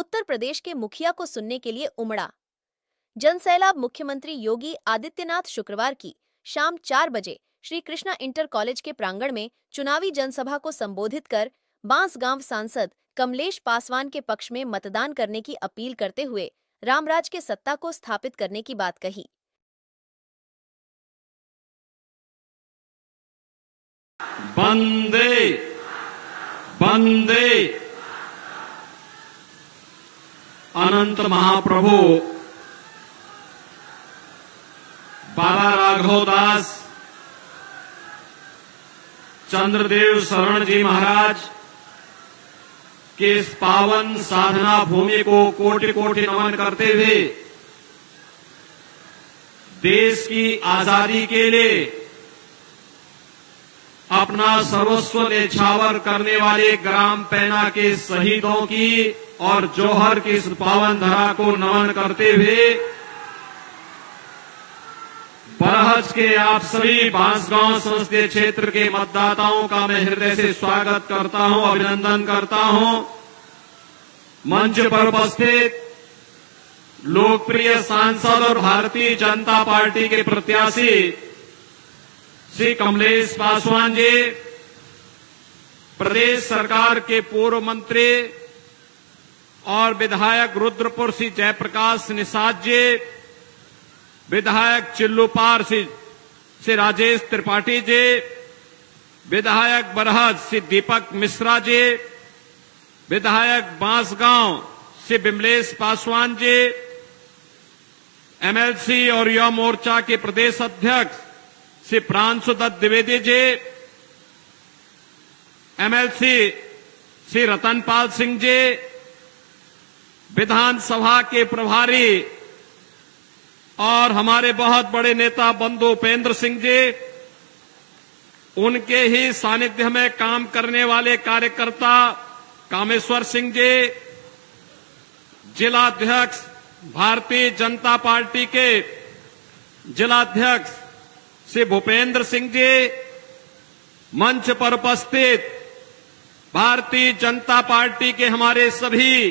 उत्तर प्रदेश के मुखिया को सुनने के लिए उमड़ा। जनसैलाब मुख्यमंत्री योगी आदित्यनाथ शुक्रवार की शाम 4 बजे श्री कृष्णा इंटर कॉलेज के प्रांगण में चुनावी जनसभा को संबोधित कर बांसगांव सांसद कमलेश पासवान के पक्ष में मतदान करने की अपील करते हुए रामराज के सत्ता को स्थापित करने की बात कही। वंदे वंदे अनंत महाप्रभु बाबा राघव दास चंद्रदेव शरण जी महाराज के इस पावन साधना भूमि को कोटि कोटि नमन करते हुए देश की आजादी के लिए अपना सर्वस्व न्यौछावर करने वाले ग्राम पैना के शहीदों की और जौहर की इस पावन धरा को नमन करते हुए बरहज के आप सभी बांसगांव संसदीय क्षेत्र के मतदाताओं का मैं हृदय से स्वागत करता हूं, अभिनंदन करता हूं। मंच पर उपस्थित लोकप्रिय सांसद और भारतीय जनता पार्टी के प्रत्याशी श्री कमलेश पासवान जी, प्रदेश सरकार के पूर्व मंत्री और विधायक रुद्रपुर श्री जयप्रकाश निषाद जी, विधायक चिल्लूपार श्री राजेश त्रिपाठी जी, विधायक बरहज श्री दीपक मिश्रा जी, विधायक बांसगांव श्री विमलेश पासवान जी, एमएलसी और युवा मोर्चा के प्रदेश अध्यक्ष श्री प्रांशु दत्त द्विवेदी जी, एमएलसी श्री रतनपाल सिंह जी, विधानसभा के प्रभारी और हमारे बहुत बड़े नेता बंधु उपेंद्र सिंह जी, उनके ही सानिध्य में काम करने वाले कार्यकर्ता कामेश्वर सिंह जी, जिलाध्यक्ष भारतीय जनता पार्टी के जिलाध्यक्ष श्री भूपेंद्र सिंह जी, मंच पर उपस्थित भारतीय जनता पार्टी के हमारे सभी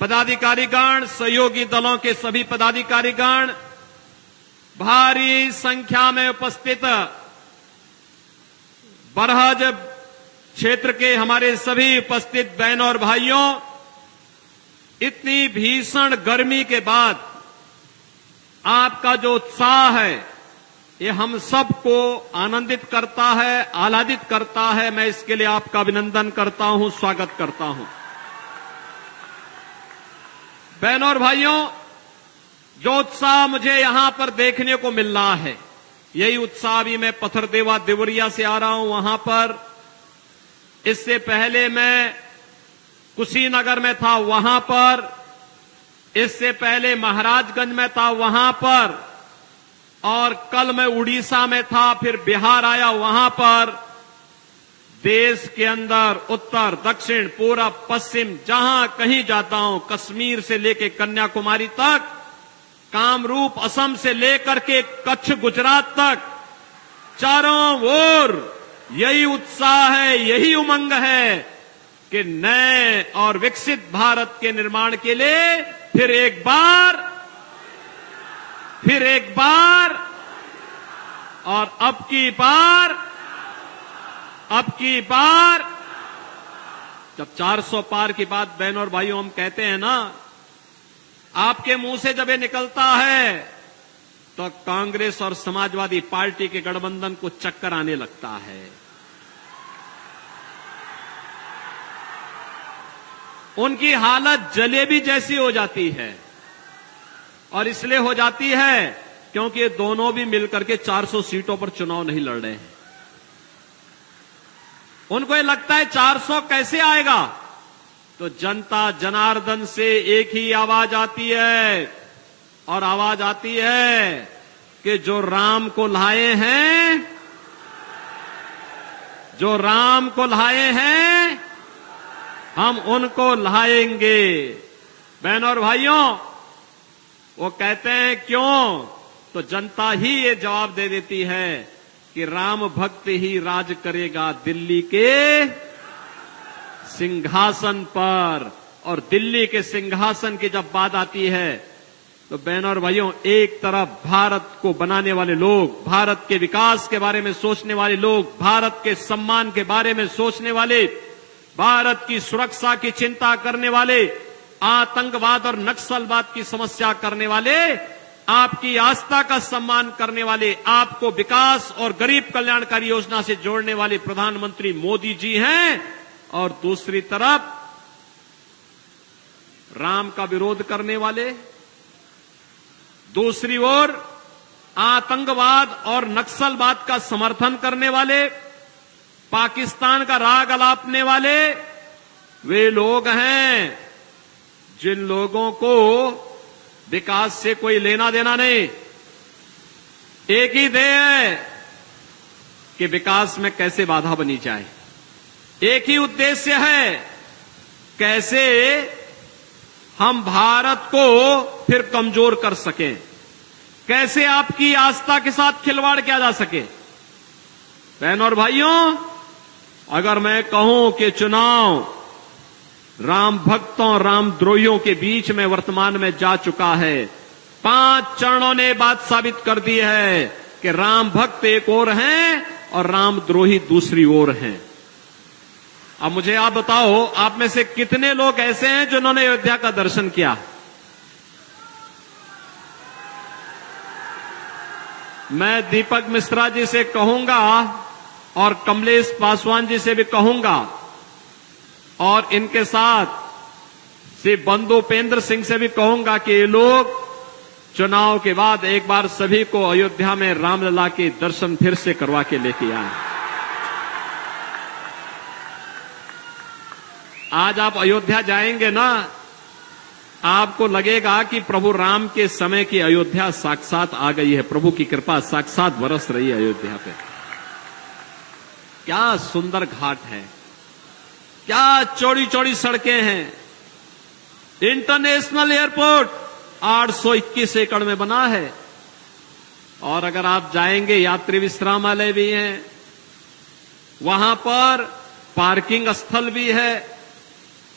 पदाधिकारीगण, सहयोगी दलों के सभी पदाधिकारीगण, भारी संख्या में उपस्थित बरहज क्षेत्र के हमारे सभी उपस्थित बहनों और भाइयों, इतनी भीषण गर्मी के बाद आपका जो उत्साह है ये हम सबको आनंदित करता है, आह्लादित करता है। मैं इसके लिए आपका अभिनंदन करता हूं, स्वागत करता हूं। बहनों और भाइयों, जो उत्साह मुझे यहां पर देखने को मिल रहा है, यही उत्साह भी मैं पथरदेवा देवरिया से आ रहा हूं। वहां पर इससे पहले मैं कुशीनगर में था, वहां पर इससे पहले महाराजगंज में था, वहां पर, और कल मैं उड़ीसा में था, फिर बिहार आया, वहां पर देश के अंदर उत्तर दक्षिण पूरब पश्चिम जहां कहीं जाता हूं, कश्मीर से लेकर कन्याकुमारी तक, कामरूप असम से लेकर के कच्छ गुजरात तक, चारों ओर यही उत्साह है, यही उमंग है कि नए और विकसित भारत के निर्माण के लिए फिर एक बार और अब की बार जब 400 पार की बात बहनों और भाइयों हम कहते हैं ना, आपके मुंह से जब ये निकलता है तो कांग्रेस और समाजवादी पार्टी के गठबंधन को चक्कर आने लगता है। उनकी हालत जलेबी जैसी हो जाती है, और इसलिए हो जाती है क्योंकि ये दोनों भी मिलकर के 400 सीटों पर चुनाव नहीं लड़ रहे हैं। उनको ये लगता है 400 कैसे आएगा, तो जनता जनार्दन से एक ही आवाज आती है, और आवाज आती है कि जो राम को लाए हैं हम उनको लाएंगे। बहनों और भाइयों, वो कहते हैं क्यों, तो जनता ही ये जवाब दे देती है कि राम भक्त ही राज करेगा दिल्ली के सिंहासन पर। और दिल्ली के सिंहासन की जब बात आती है तो बहनों और भाइयों, एक तरफ भारत को बनाने वाले लोग, भारत के विकास के बारे में सोचने वाले लोग, भारत के सम्मान के बारे में सोचने वाले, भारत की सुरक्षा की चिंता करने वाले, आतंकवाद और नक्सलवाद की समस्या करने वाले, आपकी आस्था का सम्मान करने वाले, आपको विकास और गरीब कल्याणकारी योजना से जोड़ने वाले प्रधानमंत्री मोदी जी हैं। और दूसरी तरफ राम का विरोध करने वाले, दूसरी ओर आतंकवाद और नक्सलवाद का समर्थन करने वाले, पाकिस्तान का राग अलापने वाले वे लोग हैं जिन लोगों को विकास से कोई लेना देना नहीं। एक ही ध्येय है कि विकास में कैसे बाधा बनी जाए। एक ही उद्देश्य है, कैसे हम भारत को फिर कमजोर कर सकें, कैसे आपकी आस्था के साथ खिलवाड़ किया जा सके। बहनों और भाइयों, अगर मैं कहूं कि चुनाव राम भक्तों, रामद्रोहियों के बीच में वर्तमान में जा चुका है, 5 चरणों ने बात साबित कर दी है कि राम भक्त एक ओर हैं और रामद्रोही दूसरी ओर हैं। अब मुझे आप बताओ, आप में से कितने लोग ऐसे हैं जिन्होंने अयोध्या का दर्शन किया? मैं दीपक मिश्रा जी से कहूंगा और कमलेश पासवान जी से भी कहूंगा और इनके साथ श्री बंधु उपेंद्र सिंह से भी कहूंगा कि ये लोग चुनाव के बाद एक बार सभी को अयोध्या में रामलला के दर्शन फिर से करवा के लेके आए। आज आप अयोध्या जाएंगे ना, आपको लगेगा कि प्रभु राम के समय की अयोध्या साक्षात आ गई है। प्रभु की कृपा साक्षात बरस रही है अयोध्या पे। क्या सुंदर घाट है, क्या चौड़ी चौड़ी सड़कें हैं। इंटरनेशनल एयरपोर्ट 821 एकड़ में बना है। और अगर आप जाएंगे, यात्री विश्रामालय भी हैं, वहां पर पार्किंग स्थल भी है,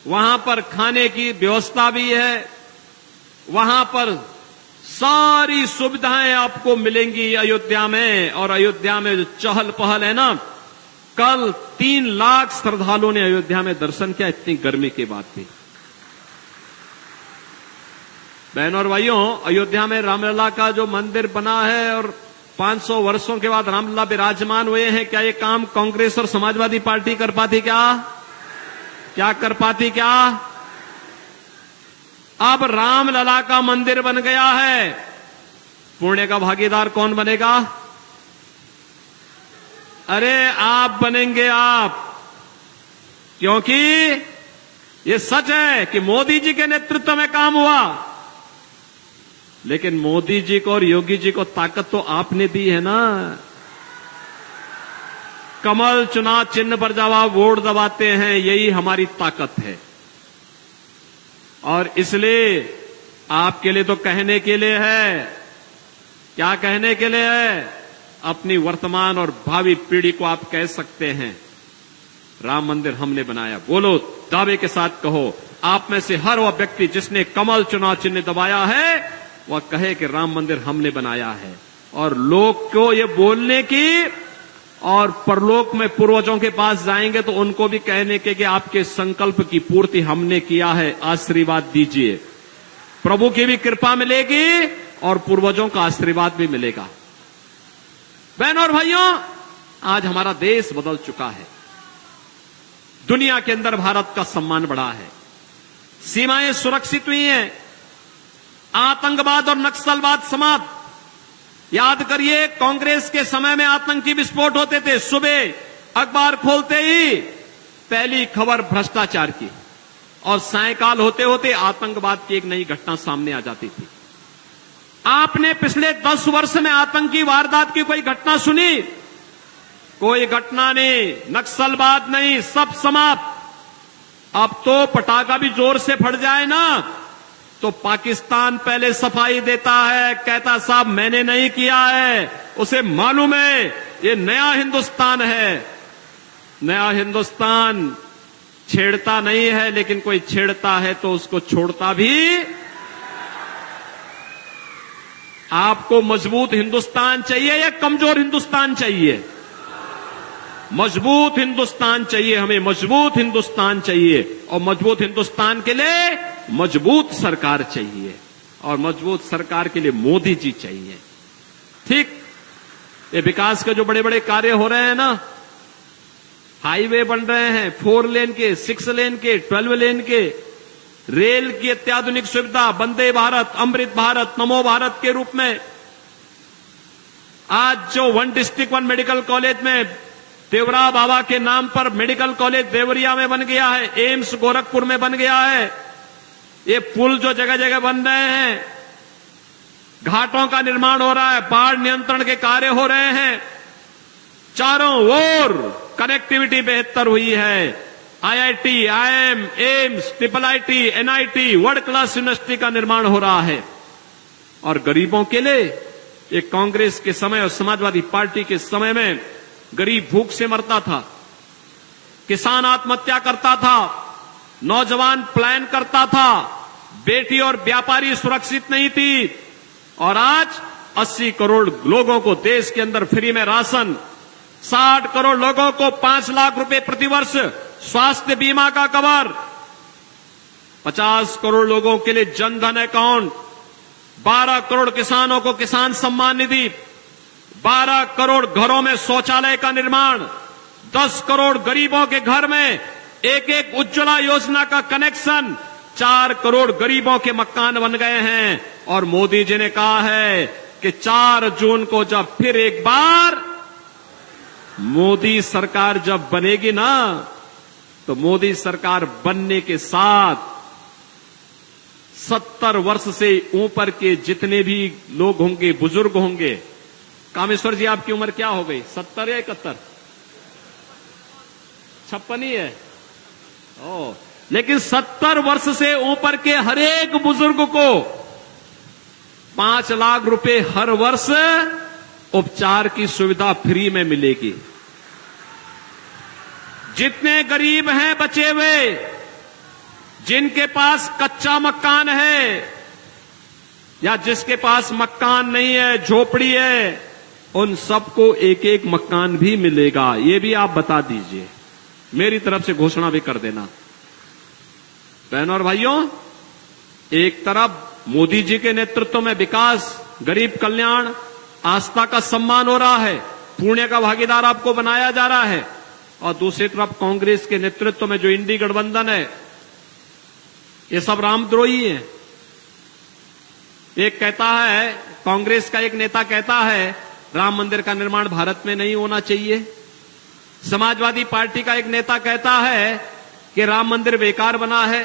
वहां पर खाने की व्यवस्था भी है, वहां पर सारी सुविधाएं आपको मिलेंगी अयोध्या में। और अयोध्या में जो चहल पहल है ना, कल 3 लाख श्रद्धालुओं ने अयोध्या में दर्शन किया, इतनी गर्मी के बाद भी। बहनों और भाइयों, अयोध्या में रामलला का जो मंदिर बना है और 500 वर्षों के बाद रामलला विराजमान हुए हैं, क्या ये काम कांग्रेस और समाजवादी पार्टी कर पाती? क्या कर पाती? क्या अब रामलला का मंदिर बन गया है, पुण्य का भागीदार कौन बनेगा? अरे आप बनेंगे आप, क्योंकि ये सच है कि मोदी जी के नेतृत्व में काम हुआ, लेकिन मोदी जी को और योगी जी को ताकत तो आपने दी है ना। कमल चुनाव चिन्ह पर जब आप वोट दबाते हैं, यही हमारी ताकत है। और इसलिए आपके लिए तो कहने के लिए है, क्या कहने के लिए है? अपनी वर्तमान और भावी पीढ़ी को आप कह सकते हैं राम मंदिर हमने बनाया। बोलो, दावे के साथ कहो। आप में से हर वह व्यक्ति जिसने कमल चुनाव चिन्ह दबाया है, वह कहे कि राम मंदिर हमने बनाया है। और लोग को ये बोलने की, और परलोक में पूर्वजों के पास जाएंगे तो उनको भी कहने के कि आपके संकल्प की पूर्ति हमने किया है, आशीर्वाद दीजिए। प्रभु की भी कृपा मिलेगी और पूर्वजों का आशीर्वाद भी मिलेगा। बहनों और भाइयों, आज हमारा देश बदल चुका है। दुनिया के अंदर भारत का सम्मान बढ़ा है, सीमाएं सुरक्षित हुई हैं, आतंकवाद और नक्सलवाद समाप्त। याद करिए, कांग्रेस के समय में आतंकी विस्फोट होते थे। सुबह अखबार खोलते ही पहली खबर भ्रष्टाचार की, और सायंकाल होते होते आतंकवाद की एक नई घटना सामने आ जाती थी। आपने पिछले 10 वर्ष में आतंकी वारदात की कोई घटना सुनी? कोई घटना नहीं, नक्सलवाद नहीं, सब समाप्त। अब तो पटाखा भी जोर से फट जाए ना, तो पाकिस्तान पहले सफाई देता है, कहता साहब मैंने नहीं किया है, उसे मालूम है ये नया हिंदुस्तान है। नया हिंदुस्तान छेड़ता नहीं है, लेकिन कोई छेड़ता है तो उसको छोड़ता भी। आपको मजबूत हिंदुस्तान चाहिए या कमजोर हिंदुस्तान चाहिए? मजबूत हिंदुस्तान चाहिए, हमें मजबूत हिंदुस्तान चाहिए। और मजबूत हिंदुस्तान के लिए मजबूत सरकार चाहिए, और मजबूत सरकार के लिए मोदी जी चाहिए। ठीक, ये विकास के जो बड़े बड़े कार्य हो रहे हैं ना, हाईवे बन रहे हैं 4 लेन के, 6 लेन के, 12 लेन के, रेल की अत्याधुनिक सुविधा, वंदे भारत, अमृत भारत, नमो भारत के रूप में। आज जो 1 डिस्ट्रिक्ट 1 मेडिकल कॉलेज में देवरा बाबा के नाम पर मेडिकल कॉलेज देवरिया में बन गया है, एम्स गोरखपुर में बन गया है, ये पुल जो जगह जगह बन रहे हैं, घाटों का निर्माण हो रहा है, बाढ़ नियंत्रण के कार्य हो रहे हैं, चारों ओर कनेक्टिविटी बेहतर हुई है। IIT, IIM, AIIMS, IIIT, NIT, world class university का निर्माण हो रहा है। और गरीबों के लिए ये कांग्रेस के समय और समाजवादी पार्टी के समय में गरीब भूख से मरता था, किसान आत्महत्या करता था, नौजवान प्लान करता था, बेटी और व्यापारी सुरक्षित नहीं थी। और आज 80 करोड़ लोगों को देश के अंदर फ्री में राशन, 60 करोड़ लोगों को 5 लाख रुपए प्रतिवर्ष स्वास्थ्य बीमा का कवर, 50 करोड़ लोगों के लिए जनधन अकाउंट, 12 करोड़ किसानों को किसान सम्मान निधि, 12 करोड़ घरों में शौचालय का निर्माण, 10 करोड़ गरीबों के घर में एक उज्ज्वला योजना का कनेक्शन, 4 करोड़ गरीबों के मकान बन गए हैं। और मोदी जी ने कहा है कि 4 जून को जब फिर एक बार मोदी सरकार जब बनेगी ना, तो मोदी सरकार बनने के साथ 70 वर्ष से ऊपर के जितने भी लोग होंगे, बुजुर्ग होंगे। कामेश्वर जी, आपकी उम्र क्या हो गई? 70 या 71? 56 ही है। लेकिन 70 वर्ष से ऊपर के हर एक बुजुर्ग को 5 लाख रुपए हर वर्ष उपचार की सुविधा फ्री में मिलेगी। जितने गरीब हैं बचे हुए, जिनके पास कच्चा मकान है या जिसके पास मकान नहीं है, झोपड़ी है, उन सबको एक एक मकान भी मिलेगा। ये भी आप बता दीजिए, मेरी तरफ से घोषणा भी कर देना। बहनों और भाइयों, एक तरफ मोदी जी के नेतृत्व में विकास, गरीब कल्याण, आस्था का सम्मान हो रहा है, पुण्य का भागीदार आपको बनाया जा रहा है, और दूसरी तरफ कांग्रेस के नेतृत्व में जो इंडी गठबंधन है, ये सब रामद्रोही है। एक कहता है, कांग्रेस का एक नेता कहता है राम मंदिर का निर्माण भारत में नहीं होना चाहिए। समाजवादी पार्टी का एक नेता कहता है कि राम मंदिर बेकार बना है।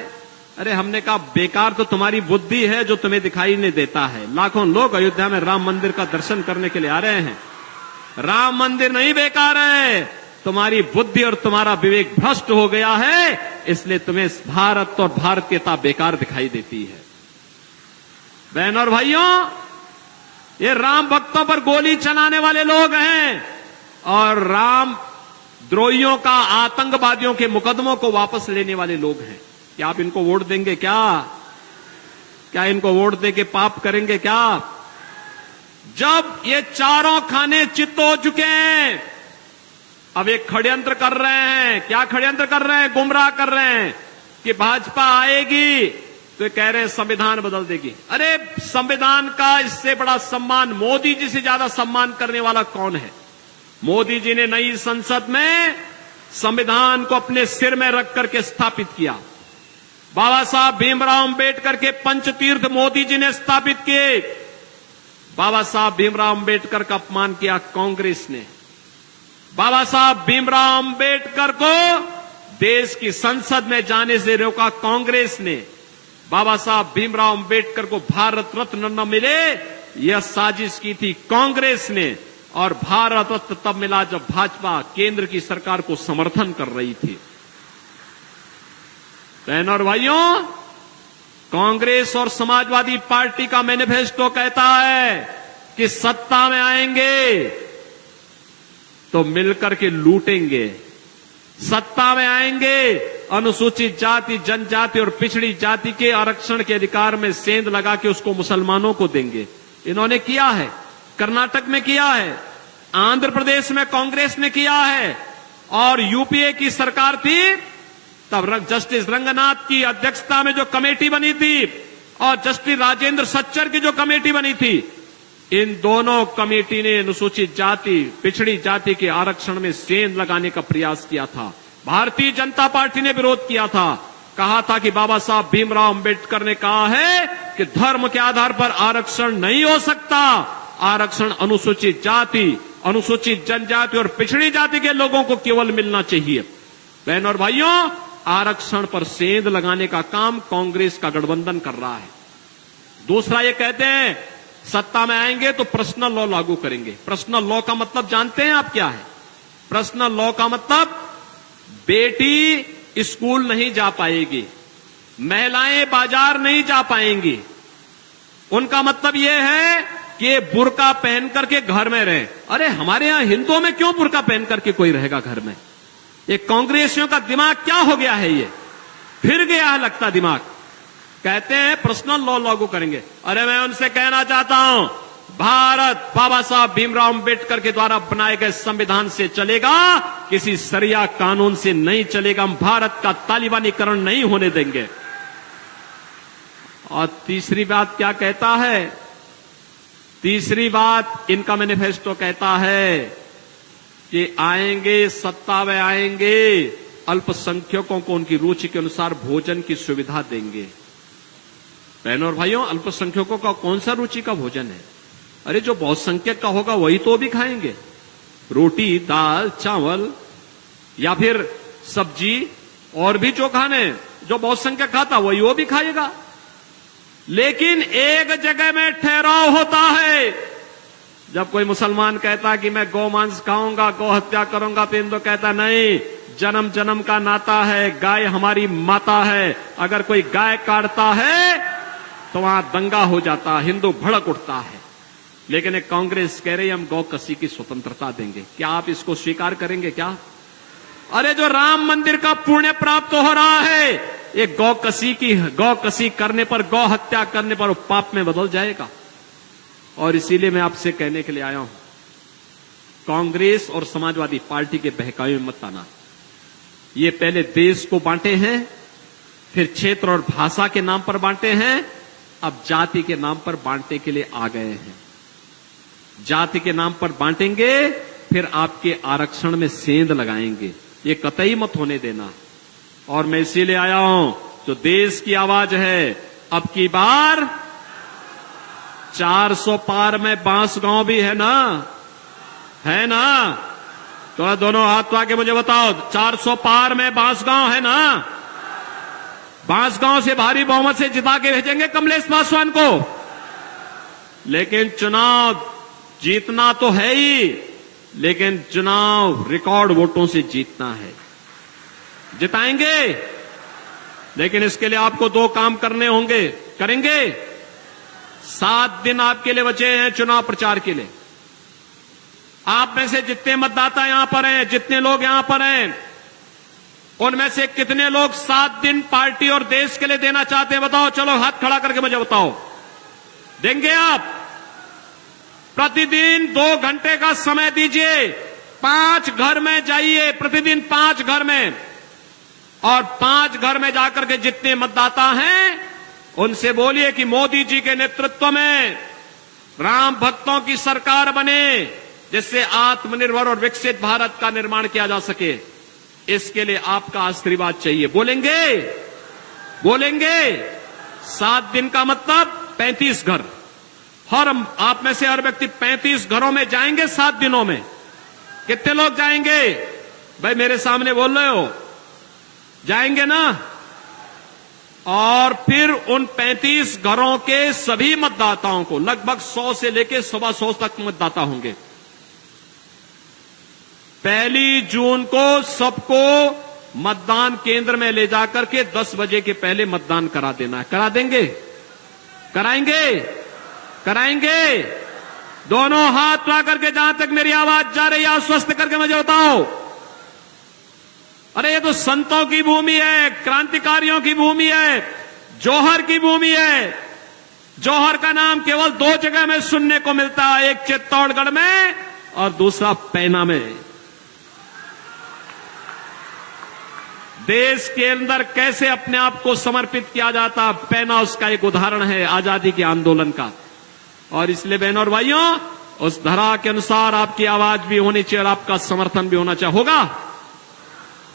अरे हमने कहा बेकार तो तुम्हारी बुद्धि है जो तुम्हें दिखाई नहीं देता है। लाखों लोग अयोध्या में राम मंदिर का दर्शन करने के लिए आ रहे हैं। राम मंदिर नहीं बेकार है, तुम्हारी बुद्धि और तुम्हारा विवेक भ्रष्ट हो गया है, इसलिए तुम्हें भारत और भारतीयता बेकार दिखाई देती है। बहनों और भाइयों, ये राम भक्तों पर गोली चलाने वाले लोग हैं और राम द्रोहियों का, आतंकवादियों के मुकदमों को वापस लेने वाले लोग हैं। क्या आप इनको वोट देंगे? क्या इनको वोट देके पाप करेंगे क्या? जब ये चारों खाने चित्त हो चुके हैं, अब एक षड्यंत्र कर रहे हैं। क्या षड्यंत्र कर रहे हैं? गुमराह कर रहे हैं कि भाजपा आएगी तो कह रहे हैं संविधान बदल देगी। अरे संविधान का इससे बड़ा सम्मान, मोदी जी से ज्यादा सम्मान करने वाला कौन है? मोदी जी ने नई संसद में संविधान को अपने सिर में रख करके स्थापित किया। बाबा साहब भीमराव अंबेडकर के पंचतीर्थ मोदी जी ने स्थापित किए। बाबा साहब भीमराव अंबेडकर का अपमान किया कांग्रेस ने। बाबा साहब भीमराव अंबेडकर को देश की संसद में जाने से रोका कांग्रेस ने। बाबा साहब भीमराव अंबेडकर को भारत रत्न न मिले, यह साजिश की थी कांग्रेस ने, और भारत रत्न तब मिला जब भाजपा केंद्र की सरकार को समर्थन कर रही थी। बहनों और भाइयों, कांग्रेस और समाजवादी पार्टी का मैनिफेस्टो कहता है कि सत्ता में आएंगे तो मिलकर के लूटेंगे, सत्ता में आएंगे अनुसूचित जाति, जनजाति और पिछड़ी जाति के आरक्षण के अधिकार में सेंध लगा के उसको मुसलमानों को देंगे। इन्होंने किया है, कर्नाटक में किया है, आंध्र प्रदेश में कांग्रेस ने किया है, और यूपीए की सरकार थी तब जस्टिस रंगनाथ की अध्यक्षता में जो कमेटी बनी थी और जस्टिस राजेंद्र सच्चर की जो कमेटी बनी थी, इन दोनों कमेटी ने अनुसूचित जाति, पिछड़ी जाति के आरक्षण में सेंध लगाने का प्रयास किया था। भारतीय जनता पार्टी ने विरोध किया था, कहा था कि बाबा साहब भीमराव अंबेडकर ने कहा है कि धर्म के आधार पर आरक्षण नहीं हो सकता। आरक्षण अनुसूचित जाति, अनुसूचित जनजाति और पिछड़ी जाति के लोगों को केवल मिलना चाहिए। बहन और भाइयों, आरक्षण पर सेंध लगाने का काम कांग्रेस का गठबंधन कर रहा है। दूसरा, ये कहते हैं सत्ता में आएंगे तो पर्सनल लॉ लागू करेंगे। पर्सनल लॉ का मतलब जानते हैं आप क्या है? पर्सनल लॉ का मतलब बेटी स्कूल नहीं जा पाएगी, महिलाएं बाजार नहीं जा पाएंगी। उनका मतलब यह है कि बुर्का पहन करके घर में रहे। अरे हमारे यहां हिंदुओं में क्यों बुर्का पहन करके कोई रहेगा घर में? ये कांग्रेसियों का दिमाग क्या हो गया है? ये फिर गया है लगता दिमाग। कहते हैं पर्सनल लॉ लागू करेंगे। अरे मैं उनसे कहना चाहता हूं, भारत बाबा साहब भीमराव अंबेडकर के द्वारा बनाए गए संविधान से चलेगा, किसी शरिया कानून से नहीं चलेगा। हम भारत का तालिबानीकरण नहीं होने देंगे। और तीसरी बात क्या कहता है? तीसरी बात इनका मैनिफेस्टो कहता है कि आएंगे, सत्ता में आएंगे, अल्पसंख्यकों को उनकी रुचि के अनुसार भोजन की सुविधा देंगे। बहनों और भाइयों, अल्पसंख्यकों का कौन सा रुचि का भोजन है? अरे जो बहुसंख्यक का होगा वही तो भी खाएंगे, रोटी, दाल, चावल या फिर सब्जी और भी जो खाने जो बहुसंख्यक खाता वही वो भी खाएगा। लेकिन एक जगह में ठहराव होता है। जब कोई मुसलमान कहता कि मैं गौ मांस खाऊंगा, गौ हत्या करूंगा, तो हिंदू कहता नहीं, जन्म जन्म का नाता है, गाय हमारी माता है। अगर कोई गाय काटता है तो वहां दंगा हो जाता, हिंदू भड़क उठता है। लेकिन एक कांग्रेस कह रही हम गौ कसी की स्वतंत्रता देंगे। क्या आप इसको स्वीकार करेंगे क्या? अरे जो राम मंदिर का पुण्य प्राप्त हो रहा है, ये गौ कसी करने पर, गौ हत्या करने पर वो पाप में बदल जाएगा। और इसीलिए मैं आपसे कहने के लिए आया हूं, कांग्रेस और समाजवादी पार्टी के बहकावे में मत आना। ये पहले देश को बांटे हैं, फिर क्षेत्र और भाषा के नाम पर बांटे हैं, अब जाति के नाम पर बांटने के लिए आ गए हैं। जाति के नाम पर बांटेंगे, फिर आपके आरक्षण में सेंध लगाएंगे। ये कतई मत होने देना। और मैं इसीलिए आया हूं, जो देश की आवाज है, अब की बार 400 पार में बांसगांव भी है ना? है ना? तो दोनों हाथ आके मुझे बताओ, 400 पार में बांसगांव है ना? बांसगांव से भारी बहुमत से जिता के भेजेंगे कमलेश पासवान को। लेकिन चुनाव जीतना तो है ही, लेकिन चुनाव रिकॉर्ड वोटों से जीतना है। जिताएंगे, लेकिन इसके लिए आपको 2 काम करने होंगे। करेंगे? 7 दिन आपके लिए बचे हैं चुनाव प्रचार के लिए। आप में से जितने मतदाता यहां पर हैं, जितने लोग यहां पर हैं, उनमें से कितने लोग 7 दिन पार्टी और देश के लिए देना चाहते हैं? बताओ, चलो हाथ खड़ा करके मुझे बताओ। देंगे आप? प्रतिदिन 2 घंटे का समय दीजिए, 5 घर में जाइए, प्रतिदिन 5 घर में, और 5 घर में जाकर के जितने मतदाता हैं उनसे बोलिए कि मोदी जी के नेतृत्व में राम भक्तों की सरकार बने, जिससे आत्मनिर्भर और विकसित भारत का निर्माण किया जा सके। इसके लिए आपका आशीर्वाद चाहिए। बोलेंगे? बोलेंगे? 7 दिन का मतलब 35 घर। आप में से हर व्यक्ति 35 घरों में जाएंगे 7 दिनों में। कितने लोग जाएंगे? भाई मेरे सामने बोल रहे हो, जाएंगे ना? और फिर उन 35 घरों के सभी मतदाताओं को, लगभग 100 से लेकर 125 तक मतदाता होंगे, 1 जून को सबको मतदान केंद्र में ले जाकर के 10 बजे के पहले मतदान करा देना है। करा देंगे? कराएंगे? कराएंगे? दोनों हाथ ला करके, जहां तक मेरी आवाज जा रही है, आश्वस्त करके मुझे बताओ। अरे ये तो संतों की भूमि है, क्रांतिकारियों की भूमि है, जौहर की भूमि है। जौहर का नाम केवल 2 जगह में सुनने को मिलता है, एक चित्तौड़गढ़ में और दूसरा पैना में। देश के अंदर कैसे अपने आप को समर्पित किया जाता, पैना उसका एक उदाहरण है आजादी के आंदोलन का। और इसलिए बहनों और भाइयों, उस धरा के अनुसार आपकी आवाज भी होनी चाहिए और आपका समर्थन भी होना चाहिए।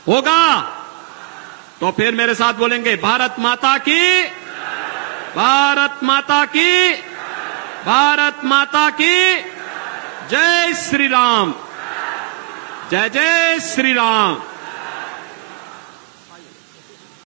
होगा तो फिर मेरे साथ बोलेंगे, भारत माता की, भारत माता की, भारत माता की जय श्री राम, जय जय श्री राम।